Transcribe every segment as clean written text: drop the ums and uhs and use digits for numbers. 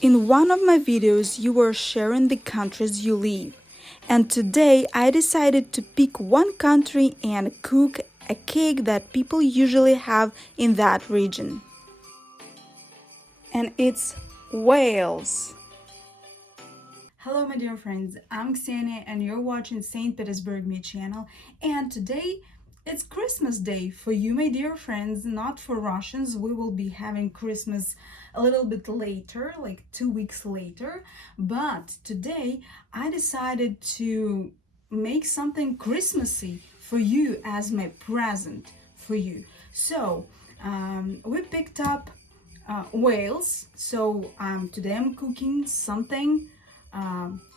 In one of my videos, you were sharing the countries you live, and today I decided to pick one country and cook a cake that people usually have in that region. And it's Wales. Hello, my dear friends. I'm Ksenia, and you're watching St.Petersburg-me channel. And today it's Christmas Day for you, my dear friends, not for Russians. We will be having Christmas a little bit later, like 2 weeks later. But today I decided to make something Christmassy for you as my present for you. So we picked up Wales. So today I'm cooking something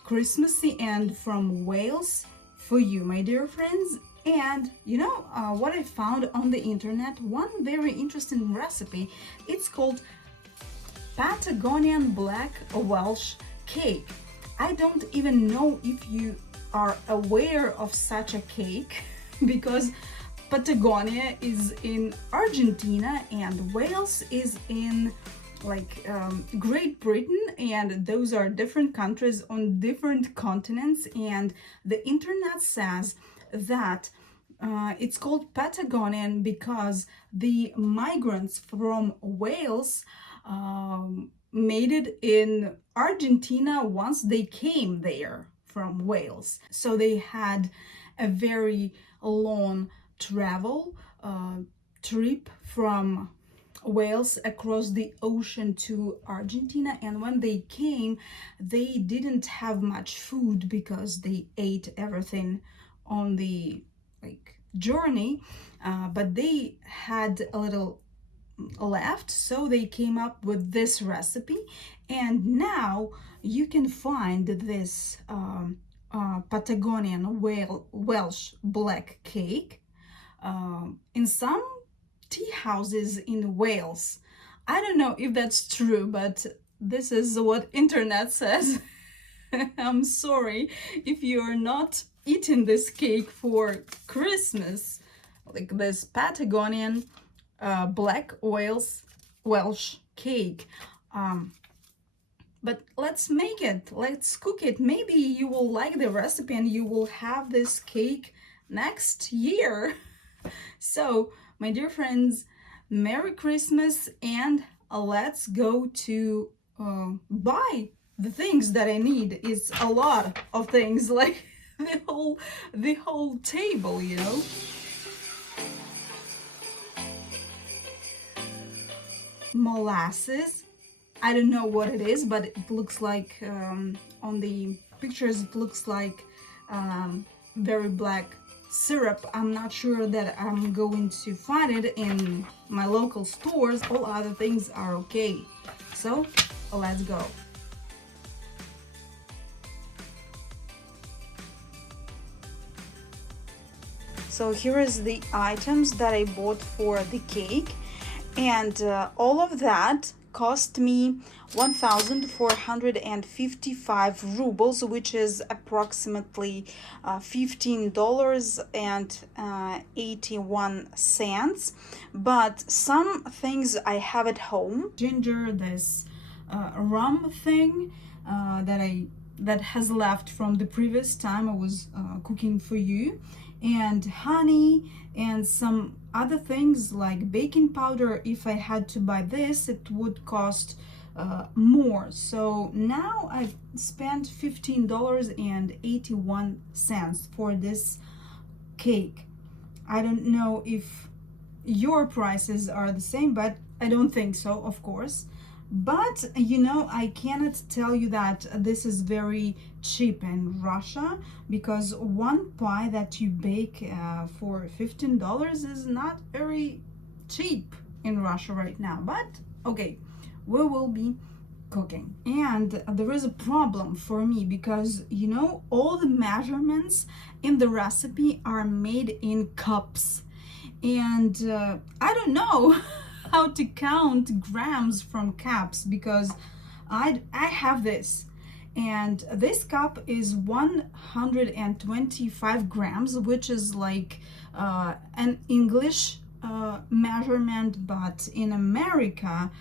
Christmassy and from Wales for you, my dear friends. And what I found on the internet, one very interesting recipe. It's called Patagonian black Welsh cake. I don't even know if you are aware of such a cake because Patagonia is in Argentina and Wales is in Great Britain, and those are different countries on different continents. And the internet says that it's called Patagonian because the migrants from Wales made it in Argentina once they came there from Wales. So they had a very long travel trip from Wales across the ocean to Argentina, and when they came they didn't have much food because they ate everything on the journey, but they had a little left, so they came up with this recipe. And now you can find this Patagonian Welsh black cake in some tea houses in Wales. I don't know if that's true, but this is what internet says. I'm sorry if you're not eating this cake for Christmas, like this Patagonian black Welsh cake. But let's make it, let's cook it. Maybe you will like the recipe and you will have this cake next year. So my dear friends, Merry Christmas, and let's go to buy the things that I need. It's a lot of things, like the whole table, Molasses. I don't know what it is, but it looks like on the pictures it looks like very black syrup. I'm not sure that I'm going to find it in my local stores. All other things are okay. So let's go. So here is the items that I bought for the cake, and all of that cost me 1,455 rubles, which is approximately $15.81. But some things I have at home: ginger, this rum thing that has left from the previous time I was cooking for you, and honey, and some other things like baking powder. If I had to buy this, it would cost more. So now I've spent $15.81 for this cake. I don't know if your prices are the same, but I don't think so, of course. But I cannot tell you that this is very cheap in Russia, because one pie that you bake for $15 is not very cheap in Russia right now. But okay, we will be cooking. And there is a problem for me because all the measurements in the recipe are made in cups, and I don't know how to count grams from cups, because I have this, and this cup is 125 grams, which is like an English measurement, but in America,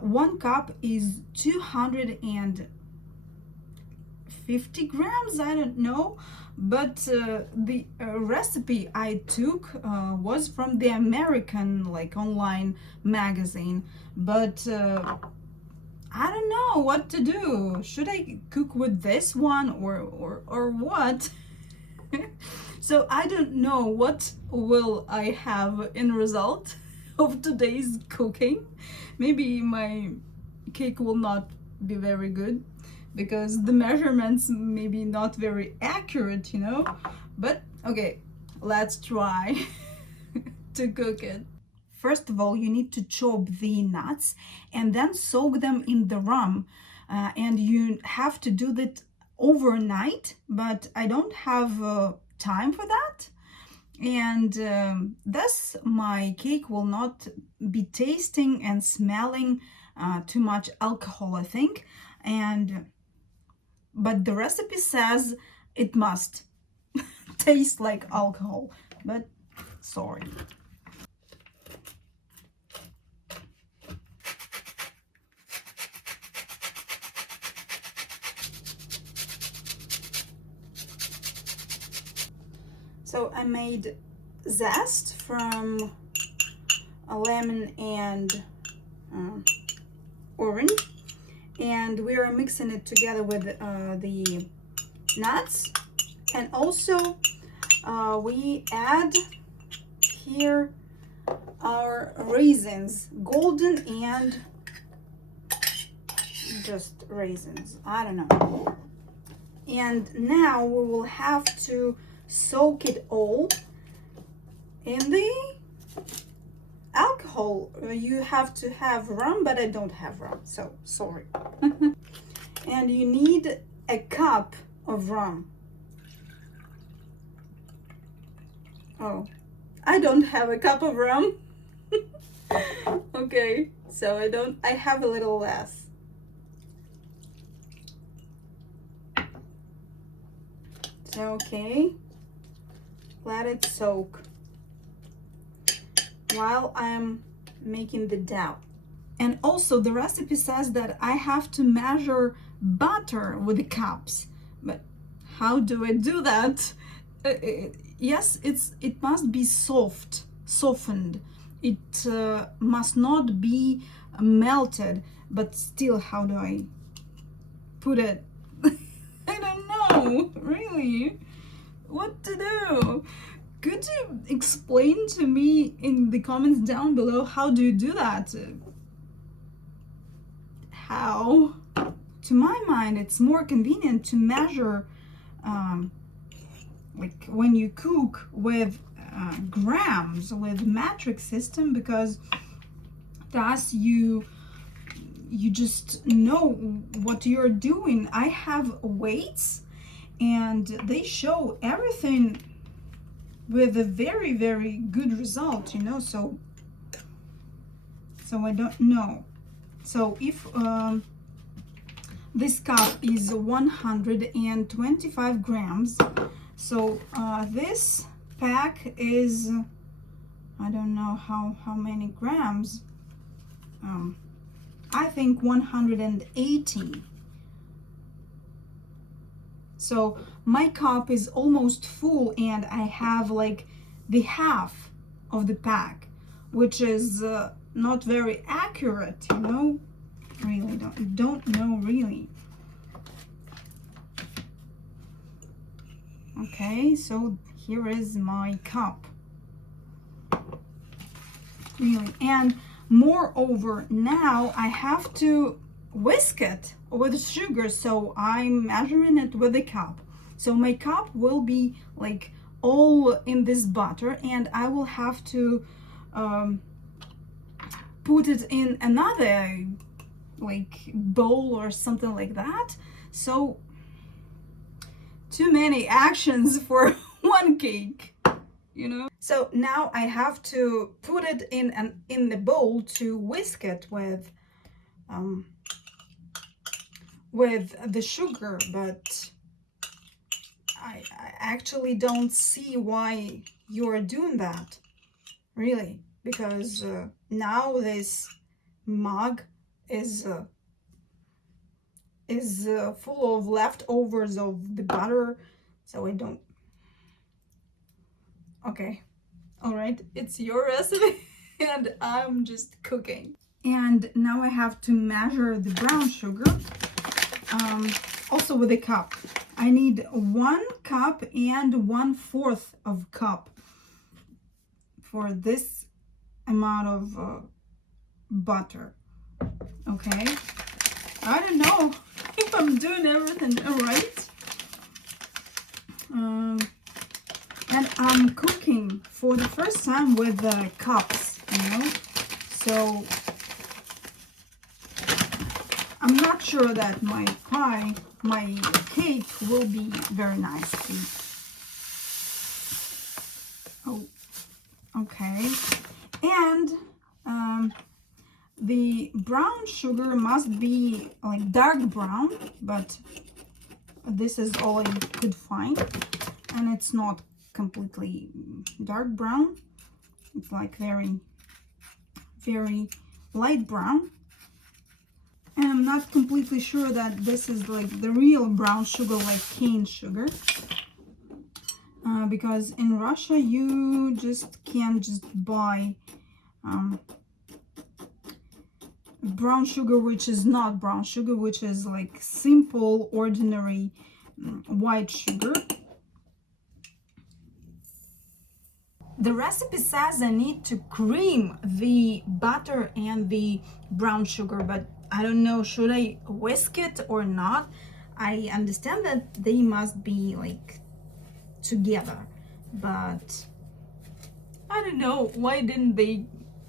1 cup is 250 grams. I don't know, but the recipe I took was from the American like online magazine, but I don't know what to do. Should I cook with this one or what? So I don't know what will I have in result of today's cooking. Maybe my cake will not be very good because the measurements maybe not very accurate, you know. But okay, let's try to cook it. First of all, you need to chop the nuts and then soak them in the rum. And you have to do that overnight, but I don't have time for that. And thus, my cake will not be tasting and smelling too much alcohol, I think. But the recipe says it must taste like alcohol, but sorry. So I made zest from a lemon and orange, and we are mixing it together with the nuts, and also we add here our raisins, golden and just raisins, I don't know. And now we will have to soak it all in the alcohol. You have to have rum, but I don't have rum, so sorry. And you need a cup of rum. Oh, I don't have a cup of rum. Okay, so I have a little less. Okay, let it soak while I'm making the dough. And also the recipe says that I have to measure butter with the cups, but how do I do that? Yes, it must be softened. It must not be melted, but still, how do I put it? I don't know, really, what to do. Could you explain to me in the comments down below how do you do that? How? To my mind, it's more convenient to measure like when you cook with grams, with metric system, because thus you just know what you're doing. I have weights and they show everything with a very, very good result, you know, so I don't know. So if this cup is 125 grams, so this pack is, I don't know how many grams, I think 180. So my cup is almost full and I have like the half of the pack, which is not very accurate, you know. Really don't know really. Okay, so here is my cup. Really, and moreover, now I have to whisk it with sugar, so I'm measuring it with a cup. So my cup will be like all in this butter, and I will have to put it in another like bowl or something like that. So too many actions for one cake, you know. So now I have to put it in the bowl to whisk it with the sugar, but I actually don't see why you're doing that, really. because now this mug is full of leftovers of the butter, so I don't. Okay, all right, it's your recipe and I'm just cooking. And now I have to measure the brown sugar, also with a cup. I need 1 cup and 1/4 of cup for this amount of butter. Okay, I don't know if I'm doing everything right. And I'm cooking for the first time with the cups, so I'm not sure that my cake will be very nice. Oh, okay. And the brown sugar must be like dark brown, but this is all I could find, and it's not completely dark brown. It's like very, very light brown. And I'm not completely sure that this is like the real brown sugar, like cane sugar, because in Russia you just can't just buy brown sugar which is not brown sugar, which is like simple ordinary white sugar. The recipe says I need to cream the butter and the brown sugar, but I don't know, should I whisk it or not? I understand that they must be like together, but I don't know, why didn't they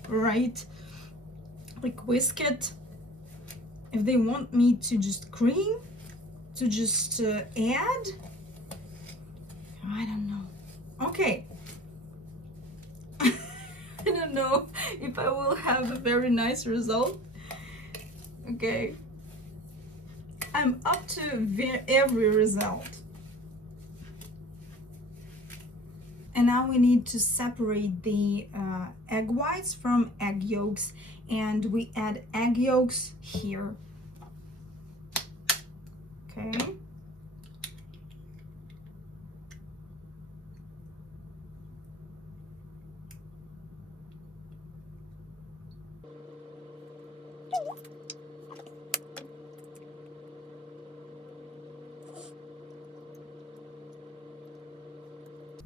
write like whisk it? If they want me to just cream, to just add, I don't know. Okay. I don't know if I will have a very nice result. Okay, I'm up to every result. And now we need to separate the egg whites from egg yolks, and we add egg yolks here. Okay.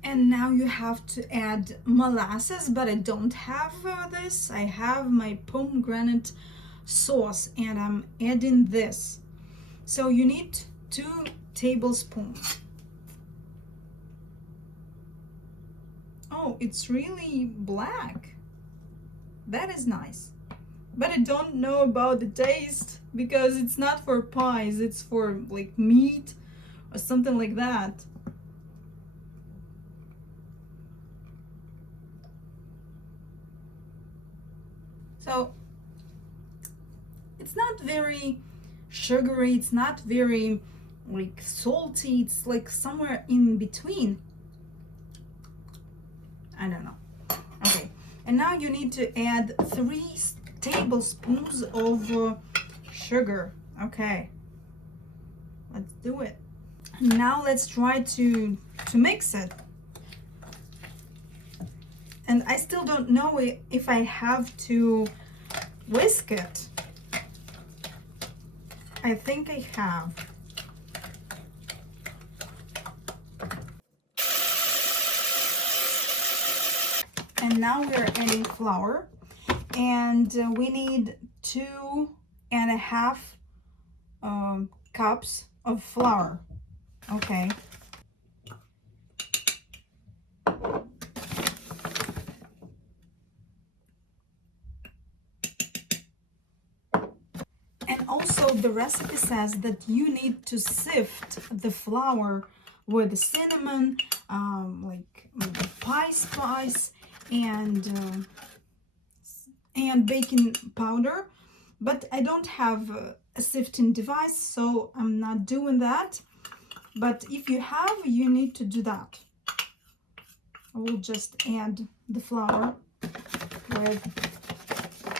And now you have to add molasses, but I don't have this. I have my pomegranate sauce, and I'm adding this. So you need 2 tablespoons. Oh, it's really black. That is nice. But I don't know about the taste because it's not for pies, it's for like meat or something like that. So it's not very sugary, it's not very like salty, it's like somewhere in between. I don't know. Okay, and now you need to add 3 tablespoons of sugar. Okay, let's do it. Now let's try to mix it. And I still don't know if I have to whisk it. I think I have. And now we're adding flour, and we need 2.5 cups of flour. Okay. And also the recipe says that you need to sift the flour with cinnamon, like pie spice, and baking powder. But I don't have a sifting device, so I'm not doing that. But if you have, you need to do that. I will just add the flour.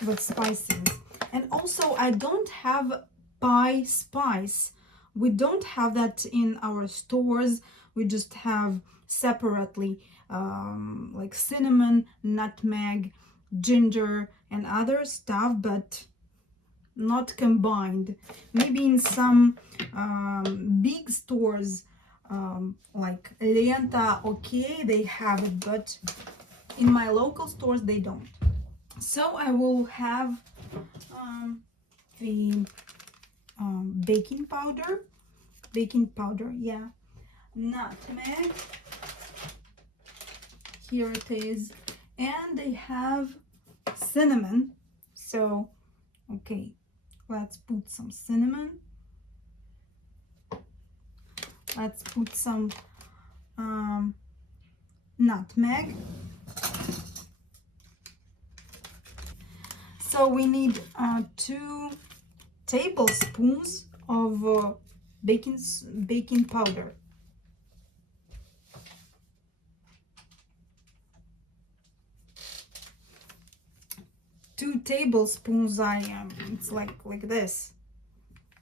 with spices. And also I don't have pie spice. We don't have that in our stores. We just have separately like cinnamon, nutmeg, ginger, and other stuff, but not combined. Maybe in some big stores like Lenta, okay, they have it, but in my local stores they don't. So I will have the baking powder, yeah, nutmeg, here it is, and they have cinnamon. So okay, let's put some cinnamon, let's put some nutmeg. So we need 2 tablespoons of baking powder. Two tablespoons. It's like this.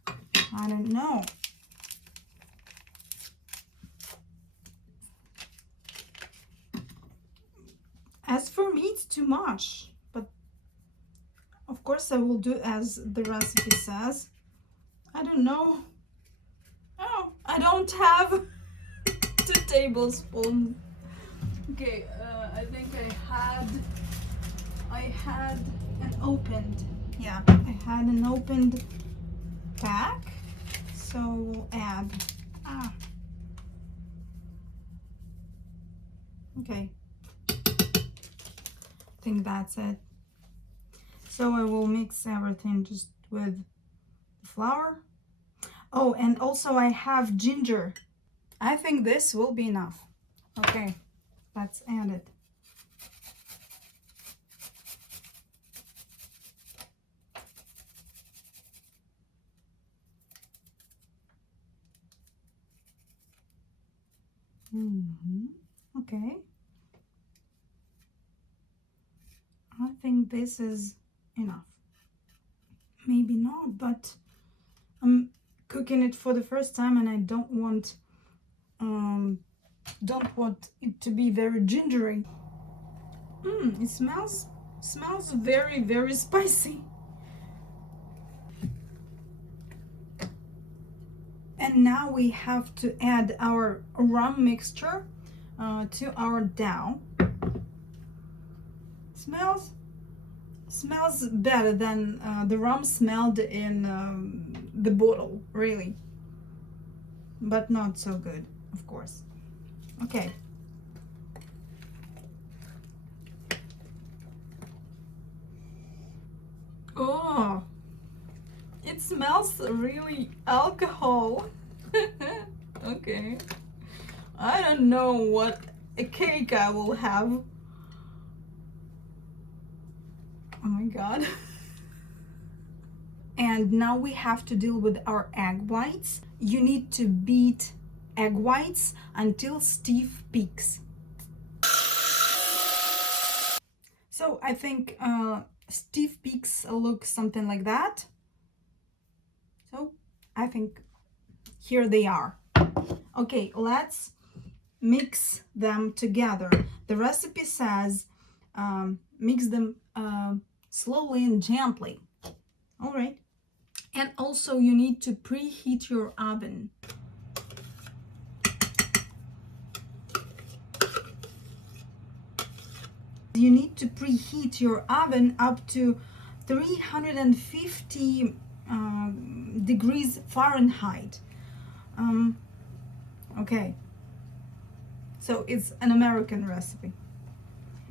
I don't know. As for me, it's too much, but of course I will do as the recipe says. I don't know. Oh, I don't have 2 tablespoons. Okay, I think I had an opened, yeah, I had an opened pack, so we'll add, okay, I think that's it. So I will mix everything just with the flour. Oh, and also I have ginger. I think this will be enough. Okay, let's add it. Okay. I think this is enough. Maybe not, but I'm cooking it for the first time and I don't want it to be very gingery. It smells very, very spicy. And now we have to add our rum mixture to our dough. Smells better than the rum smelled in the bottle, really, but not so good, of course. Okay. Oh, it smells really alcohol. Okay, I don't know what a cake I will have. Oh my god. And now we have to deal with our egg whites. You need to beat egg whites until stiff peaks. So I think stiff peaks look something like that. So I think here they are. Okay, let's mix them together. The recipe says mix them slowly and gently. All right. And also you need to preheat your oven. You need to preheat your oven up to 350 degrees Fahrenheit. Okay, so it's an American recipe.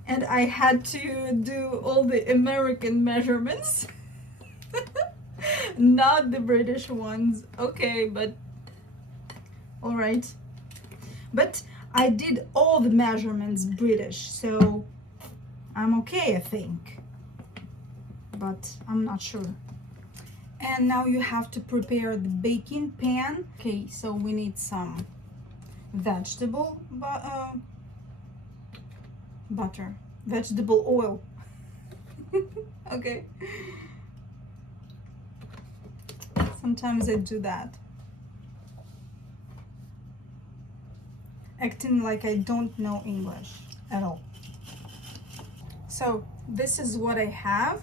And I had to do all the American measurements, not the British ones. Okay, but all right. But I did all the measurements British, so I'm okay, I think. But I'm not sure. And now you have to prepare the baking pan. Okay, so we need some vegetable butter, vegetable oil. Okay. Sometimes I do that. Acting like I don't know English at all. So this is what I have.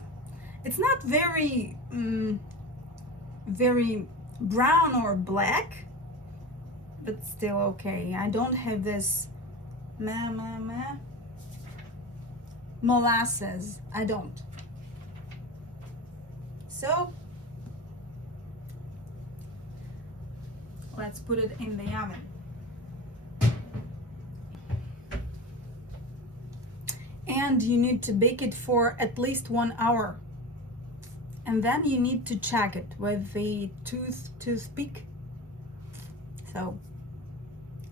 It's not very very brown or black, but still okay. I don't have this molasses. I don't. So let's put it in the oven. And you need to bake it for at least 1 hour. And then you need to check it with the toothpick. So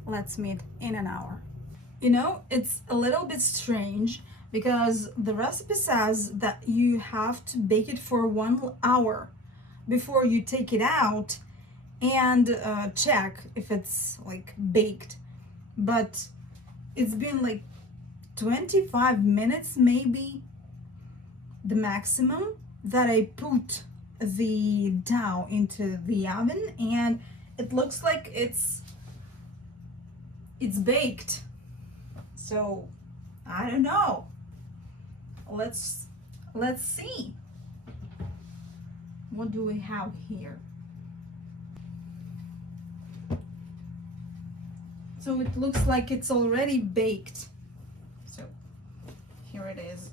let's meet in an hour. You know, it's a little bit strange because the recipe says that you have to bake it for 1 hour before you take it out and check if it's like baked. But it's been like 25 minutes, maybe the maximum, that I put the dough into the oven, and it looks like it's baked. So I don't know. Let's see. What do we have here? So it looks like it's already baked. So here it is.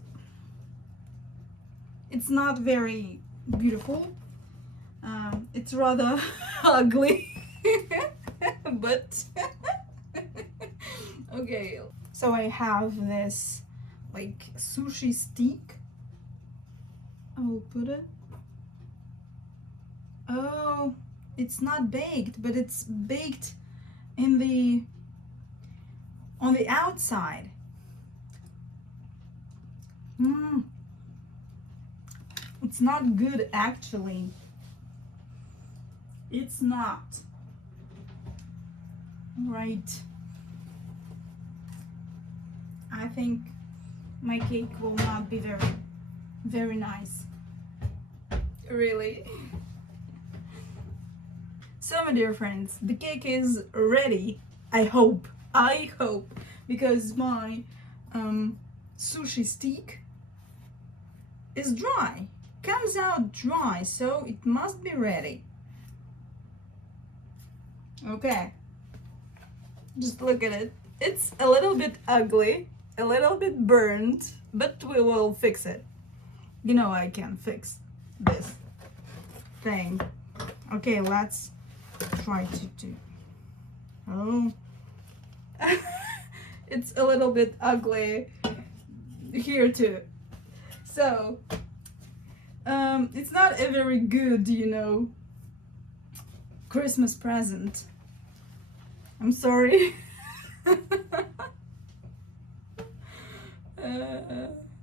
It's not very beautiful. It's rather ugly, but okay. So I have this like sushi stick. I will put it. Oh, it's not baked, but it's baked in on the outside. It's not good, actually. It's not. Right. I think my cake will not be very nice. Really. So, my dear friends, the cake is ready. I hope, because my sushi stick is dry. Comes out dry, so it must be ready. Okay, just look at it. It's a little bit ugly, a little bit burnt, but we will fix it. You know I can fix this thing. Okay, let's try to do. Oh, it's a little bit ugly here too. So it's not a very good, Christmas present. I'm sorry.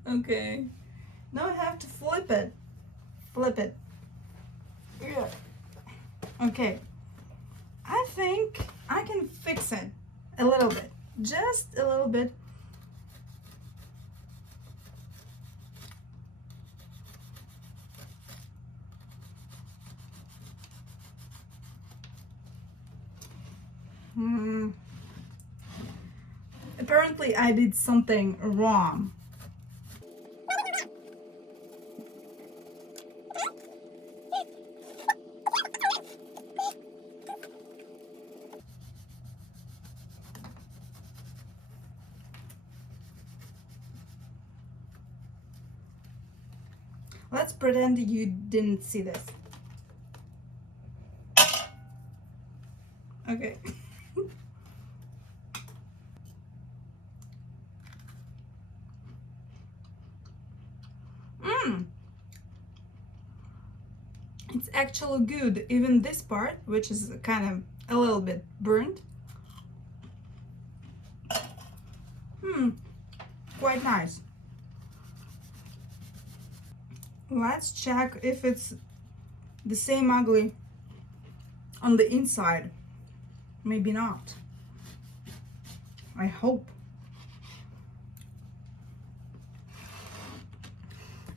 Okay. Now I have to flip it. Flip it. Yeah. Okay. I think I can fix it a little bit. Just a little bit. Apparently I did something wrong. Let's pretend you didn't see this. Okay. It's actually good. Even this part, which is kind of a little bit burnt. Quite nice. Let's check if it's the same ugly on the inside. Maybe not. I hope.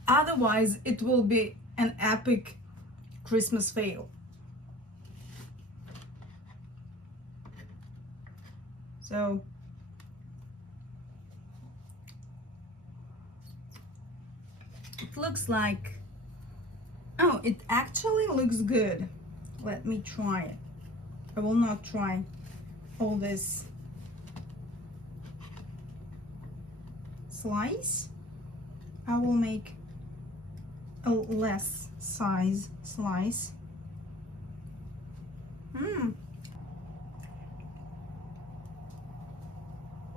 Otherwise, it will be an epic Christmas fail. So it looks like, oh, it actually looks good. Let me try it. I will not try all this slice. I will make a less size slice.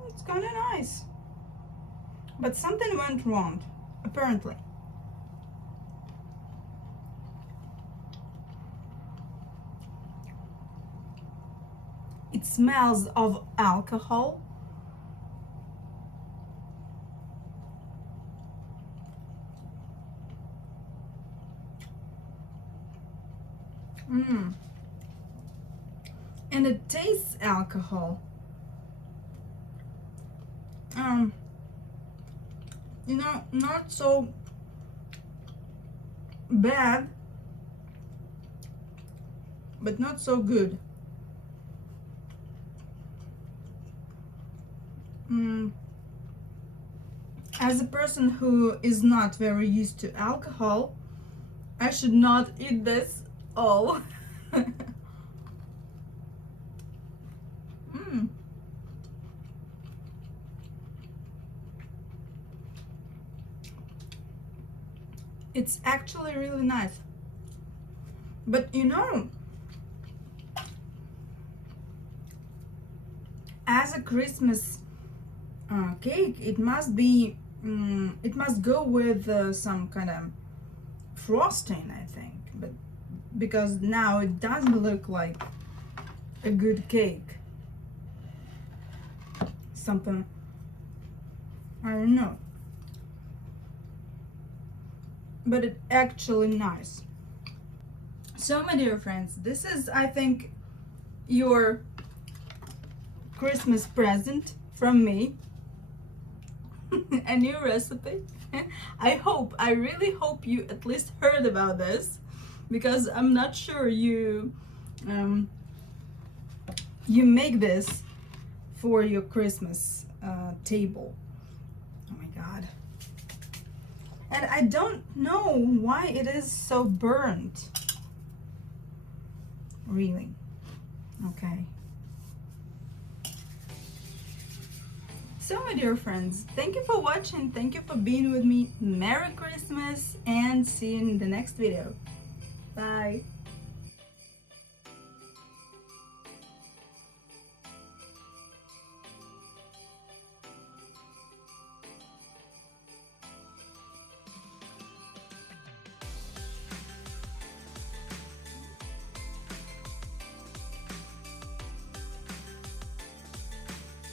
It's kind of nice, but something went wrong, apparently. It smells of alcohol. And it tastes alcohol. You know, not so bad, but not so good. As a person who is not very used to alcohol, I should not eat this all. It's actually really nice. But you know, as a Christmas cake, it must be, it must go with some kind of frosting, I think. But because now it doesn't look like a good cake. Something, I don't know. But it's actually nice. So my dear friends, this is, I think, your Christmas present from me. A new recipe. I really hope you at least heard about this, because I'm not sure you make this for your Christmas table. Oh my god. And I don't know why it is so burnt. Really. Okay. So my dear friends, thank you for watching, thank you for being with me. Merry Christmas, and see you in the next video. Bye.